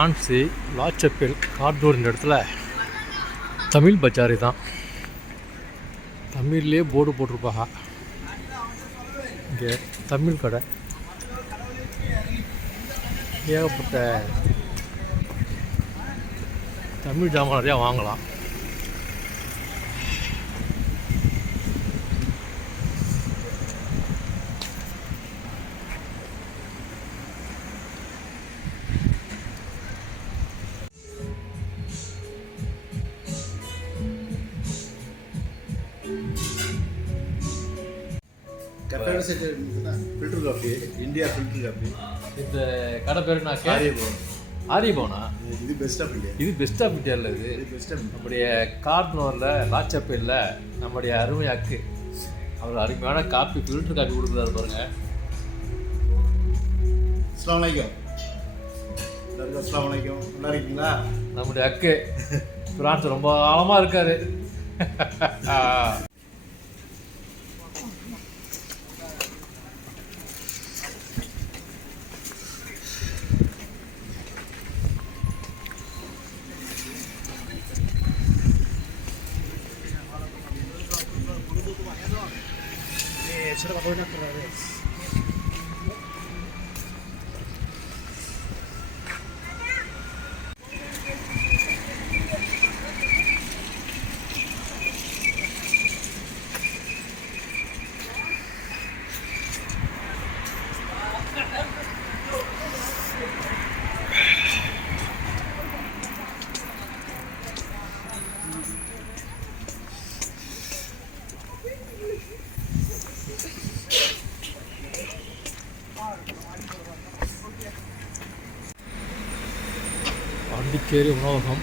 ஆன்சி லாச்சப்பில் கார்டூர் இடத்துல தமிழ் பஜாரி தான். தமிழ்லேயே போர்டு போட்டிருப்பாங்க. இங்கே தமிழ் கடை. ஏகப்பட்ட தமிழ் ஜாமான் நிறையா வாங்கலாம். கரெக்டான set filter coffee India filter coffee இந்த கடை பேர் நான் ஆரியபவன் ஆரியபவனா இது பெஸ்ட் ஆஃப் இந்தியா இது பெஸ்ட் ஆஃப் இந்தியாவில் இது. இது பெஸ்ட் ஆஃப் நம்முடைய கார்னூரில் லாச்சப்பேலில் நம்முடைய அருமை அக்கு அவர் அருமையான காப்பி ஃபில்டர் காப்பி கொடுக்குறாரு பாருங்க. அஸ்லாம் வலைக்கம் எல்லாருக்கும் அஸ்லாம் வலைக்கம் நல்லா இருக்கீங்களா? நம்முடைய அக்கு பிரான்ஸ் ரொம்ப காலமாக இருக்காரு. Eso lo a una vez. Pondicherry മോഹം